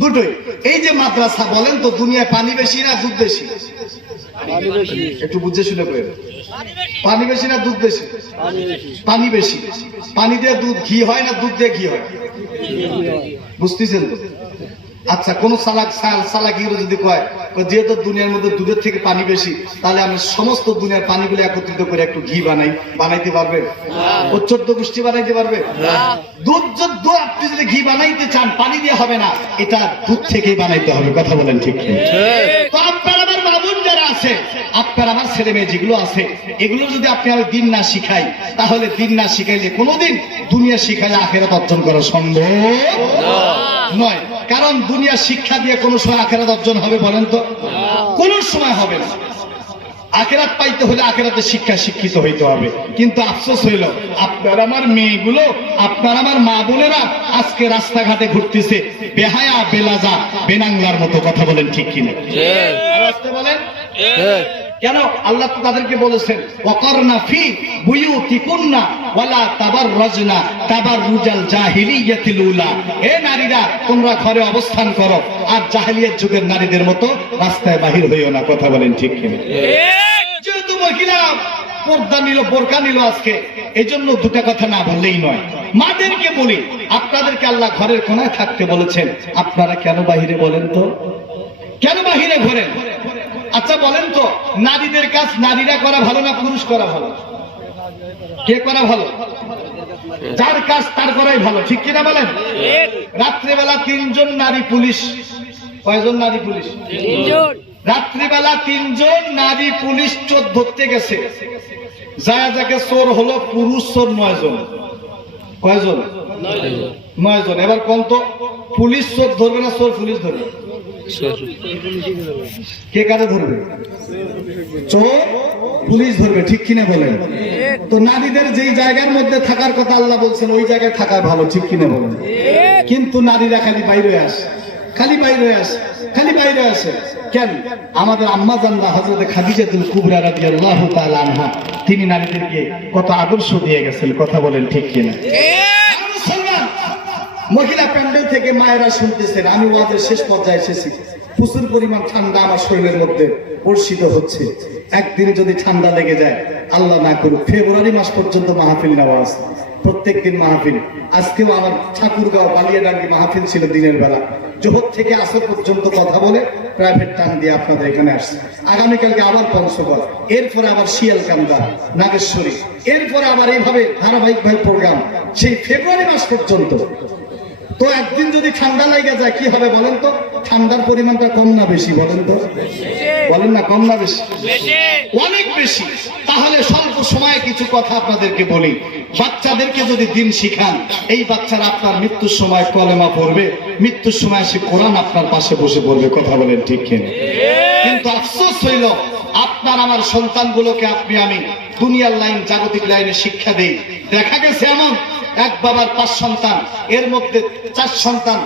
দুটোই। এই যে মাদ্রাসা বলেন তো, দুনিয়ায় পানি বেশি না দুধ বেশি? একটু বুঝে শুনে করে, পানি বেশি না দুধ বেশি? পানি বেশি। পানি দিয়ে দুধ ঘি হয় না দুধ দিয়ে ঘি হয়? বুঝতেছেন তো? আচ্ছা, কোন সালাকিরা যদি কয় যেহেতু দুনিয়ার মধ্যে দুধের থেকে পানি বেশি, তাহলে আমি সমস্ত দুনিয়ার পানিগুলো একত্রিত করে একটু ঘি বানাইতে পারবে? ও 14 গোষ্ঠী বানাইতে পারবে? দুধ আপনি যদি ঘি বানাইতে চান, পানি দিয়ে হবে না, এটা দুধ থেকেই বানাইতে হবে। কথা বলেন ঠিক? তো আপনার আমার মা বোন যারা আছে, আপনার আমার ছেলে মেয়ে যেগুলো আছে, এগুলো যদি আপনি আমি দিন না শিখাই, তাহলে দিন না শিখাইলে কোনোদিন দুনিয়া শিখাইলে আখেরাত অর্জন করা সম্ভব নয়। কারণ দুনিয়া শিক্ষা দিয়ে কোন সময় আখেরাত অর্জন হবে বলেন তো? কোন সময় হবে না। আখেরাত পাইতে হলে আখেরাতে শিক্ষিত হইতে হবে। কিন্তু আফসোস হইল, আপনার আমার মেয়েগুলো, আপনার আমার মা বোনেরা আজকে রাস্তাঘাটে ঘুরতেছে বেহায়া বেলাজা বেনাংলার মতো। কথা বলেন ঠিক কিনা? বলেন কেন? আল্লাহ তো তাদেরকে বলেছেন ওয়াকারনা ফি বুয়ুতিকুন্না ওয়ালা তাবাররাজনা তাবাররুজাল জাহিলিয়াতিল উলা। হে নারীরা, তোমরা ঘরে অবস্থান করো আর জাহেলিয়াত যুগের নারীদের মতো রাস্তায় বাহির হইও না। কথা বলেন ঠিক কিনা? যেহেতু মহিলা পর্দা নিল, বোরকা নিল আজকে, এজন্য দুটা কথা না বললেই নয়। মাদেরকে বলি, আপনাদেরকে আল্লাহ ঘরের কোনায় থাকতে বলেছেন, আপনারা কেন বাহিরে বলেন তো? কেন বাহিরে ঘোরেন? আচ্ছা বলেন তো, নারীদের কাজ নারীরা করা ভালো না পুরুষ করা ভালো? কে করা ভালো? যার কাজ তার করাই ভালো, ঠিক কিনা বলেন? রাত্রিবেলা 3 জন নারী পুলিশ। কয়জন নারী পুলিশ? 3 জন। রাত্রিবেলা 3 জন নারী পুলিশ চোর ধরতে গেছে। যাকে চোর হলো পুরুষ চোর 9 জন। কয়জন? 9 জন। এবার কোন তো, পুলিশ চোর ধরবে না চোর পুলিশ ধরবে? কে কারে ধরবে? চোর পুলিশ ধরবে, ঠিক কিনা বলেন? তো নারীদের যেই জায়গার মধ্যে থাকার কথা আল্লাহ বলছেন, ওই জায়গায় থাকা ভালো, ঠিক কিনা বলেন? কিন্তু নারীরা খালি বাইরে আসে, খালি বাইরে আসে, খালি বাইরে আসে। কেন? আমাদের আম্মা জানলা হযরত খাদিজাতুল কুবরা রাদিয়াল্লাহু তাআলা আনহা, তিনি নারীদেরকে কত আদর্শ দিয়ে গেছেন। কথা বলেন ঠিক কিনা? মহিলা প্যান্ডেল থেকে মায়েরা শুনতেছেন, আমি ওয়াজের শেষ পর্যায়ে এসেছি, প্রচুর পরিমাণ ঠান্ডা আমার শরীরের মধ্যে বর্ষিত হচ্ছে। একদিন যদি ঠান্ডা লেগে যায়, আল্লাহ না করুক, ফেব্রুয়ারি মাস পর্যন্ত মাহফিল নেওয়া আছে, প্রত্যেক দিন মাহফিল। আজকেও আমার ঠাকুরগাঁও বালিয়াডাঙ্গি মাহফিল ছিল দিনের বেলা, জোহর থেকে আসর পর্যন্ত কথা বলে প্রাইভেট টান দিয়ে আপনাদের এখানে আসছে। আগামীকালকে আবার পঞ্চগড়, এরপরে আবার শিয়ালকান্দা, নাগেশ্বরী, এরপরে আবার এইভাবে ধারাবাহিকভাবে প্রোগ্রাম সেই ফেব্রুয়ারি মাস পর্যন্ত। তো একদিন যদি ঠান্ডা লেগে যায় কি হবে বলেন তো? ঠান্ডার পরিমাণটা কম না বেশি বলেন তো? বলেন না, কম না বেশি? অনেক বেশি। তাহলে স্বল্প সময়ে কিছু কথা আপনাদেরকে বলি। বাচ্চাদেরকে যদি দিন শিখান, এই বাচ্চারা আপনার মৃত্যুর সময় কলেমা পড়বে, মৃত্যুর সময় সে কোরআন আপনার পাশে বসে পড়বে। কথা বলেন ঠিক কিনা? কিন্তু আফসোস হইল, আপনার আমার সন্তানগুলোকে আমি দুনিয়ার লাইন, জাগতিক লাইনে শিক্ষা দেই। দেখা গেছে এমন এক বাবার 5 সন্তান, এর মধ্যে 4 সন্তান